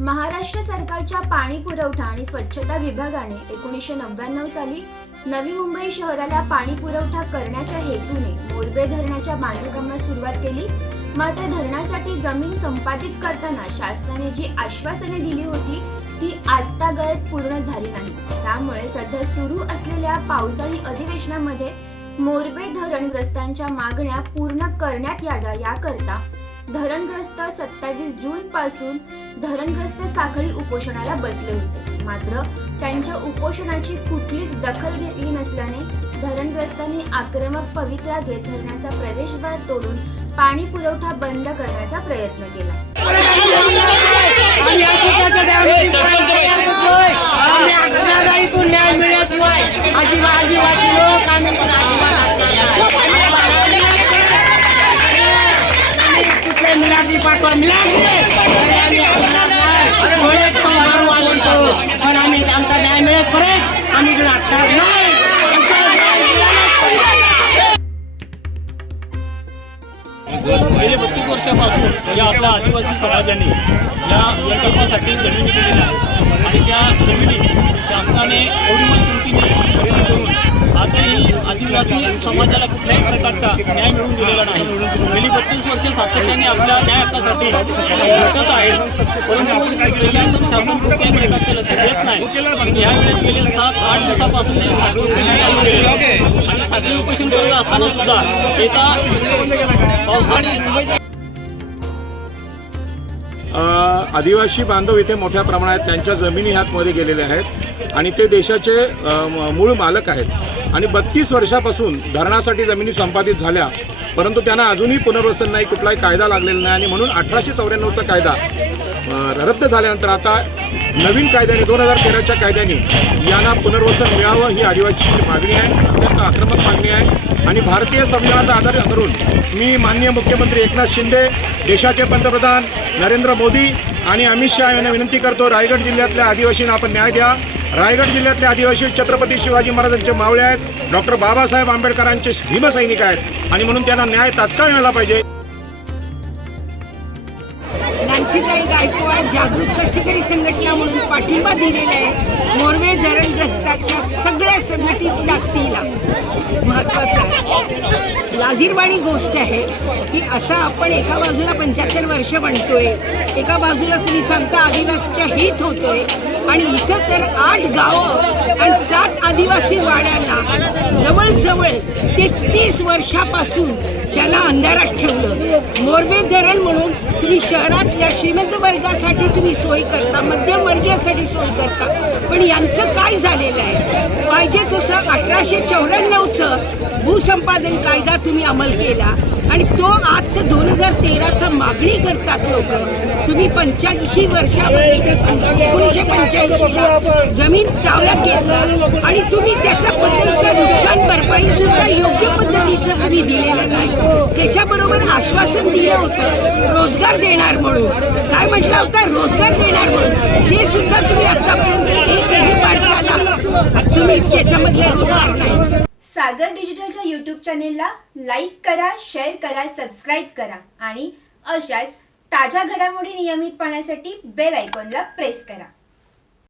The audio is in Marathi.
महाराष्ट्र सरकारच्या पाणी पुरवठा आणि स्वच्छता विभागाने एकोणीसशे नव्याण्णव साली नवी मुंबई शहराला पाणी पुरवठा करण्याच्या हेतूने मोरबे धरणाच्या बांधकामास सुरुवात केली. मात्र धरणासाठी जमीन संपादित करताना शासनाने जी आश्वासने दिली होती ती आजतागायत पूर्ण झाली नाही. त्यामुळे सध्या सुरू असलेल्या पावसाळी अधिवेशनामध्ये मोरबे धरणग्रस्तांच्या मागण्या पूर्ण करण्यात याव्या याकरता धरणग्रस्त सत्तावीस जून पासून धरणग्रस्त साखळी उपोषणाला बसले होते. मात्र त्यांच्या उपोषणाची कुठलीच दखल घेतली नसल्याने धरणग्रस्तांनी आक्रमक पवित्रा घेत धरणाचा प्रवेशद्वार तोडून पाणी पुरवठा बंद करण्याचा प्रयत्न केला. कुठले मिळाली पाठवा मिळाली मारू आवडतो पण आम्ही आमचा न्याय मिळत परत आम्ही इकडे हटणार नाही. गेले बत्तीस वर्षापासून या आपल्या आदिवासी समाजाने या प्रकल्पासाठी जमिनी दिलेल्या आणि त्या जमिनी शासनाने ओढीमल आदिवासी समाजाला कुठल्याही प्रकारचा न्याय मिळून दिलेला नाही. गेली बत्तीस वर्ष सातत्याने आपल्या न्याय हक्कासाठी झटत आहेत परंतु प्रशासन शासन कुठल्याही प्रकारचं लक्ष देत नाही. आणि यावेळेस गेले सात आठ दिवसापासून साखळी उपोषण चालू केलेलं आणि साखळी उपोषण करत असताना सुद्धा येता पावसाने आदिवासी बांधव इथे मोठ्या प्रमाणात त्यांच्या जमिनी हातमध्ये गेलेल्या आहेत. आणि ते देशाचे मूळ मालक आहेत. आणि बत्तीस वर्षापासून धरणासाठी जमिनी संपादित झाल्या. परंतु त्यांना अजूनही पुनर्वसन नाही कुठलाही कायदा लागलेला नाही. आणि म्हणून अठराशे चौऱ्याण्णवचा कायदा रद्द झाल्यानंतर आता नवीन कायद्याने दोन हजार तेराच्या कायद्याने यांना पुनर्वसन मिळावं ही आदिवासीची मागणी आहे अत्यंत आक्रमक मागणी आहे. आणि भारतीय संविधानाचा आधार करून मी माननीय मुख्यमंत्री एकनाथ शिंदे देशाचे पंतप्रधान नरेंद्र मोदी आणि अमित शहा यांना विनंती करतो रायगड जिल्ह्यातल्या आदिवासींना आपण न्याय द्या. रायगड जिल्ह्यातले आदिवासी छत्रपती शिवाजी महाराजांचे मावळे आहेत. डॉक्टर बाबासाहेब आंबेडकरांचे भीमसैनिक आहेत आणि म्हणून त्यांना न्याय तात्काळ मिळाला पाहिजे. नानसीताई गायकवाड जागृत कष्टकरी संघटना म्हणून पाठिंबा दिलेला आहे. मोरवे धरणग्रस्ताच्या सगळ्या संघटित ताकदीला महत्वाचं आहे. लाजीरवाणी गोष्ट आहे की असा आपण एका बाजूला पंच्याहत्तर वर्ष म्हणतोय एका बाजूला तुम्ही सांगता आदिवासीच्या हित होतोय आणि इथं तर आठ गावं आणि सात आदिवासी वाड्यांना जवळजवळ तेहतीस वर्षापासून त्यांना अंधारात ठेवलं. मोरबे धरण म्हणून तुम्ही शहरात श्रीमंत वर्गासाठी तुम्ही सोय करता मध्यम वर्गीयासाठी सोय करता. पण यांचं काय झालेलं आहे? पाहिजे तसं अठराशे चौऱ्याण्णवचं भूसंपादन कायदा तुम्ही अंमल केला आणि तो आजचं दोन हजार तेराचा मागणी करतात लोक. तुम्ही पंच्याऐंशी वर्षामध्ये एकोणीसशे पंच्याऐंशी जमीन ताब्यात घेतला आणि तुम्ही त्याच्याबद्दलचं नुकसान भरपाई सुद्धा योग्य पद्धतीचं तुम्ही दिलेलं नाही त्याच्याबरोबर आश्वासन दिलं होतं रोजगार देणार म्हणून. काय म्हटलं होतं? रोजगार देणार म्हणून. ते सुद्धा तुम्ही आतापर्यंत एकही माणसाला तुम्ही त्याच्यामधले रोजगार नाही. सागर डिजिटलच्या यूट्यूब चॅनेलला लाईक करा शेअर करा सबस्क्राईब करा आणि अशाच ताज्या घडामोडी नियमित पाहण्यासाठी बेल आयकॉनला प्रेस करा.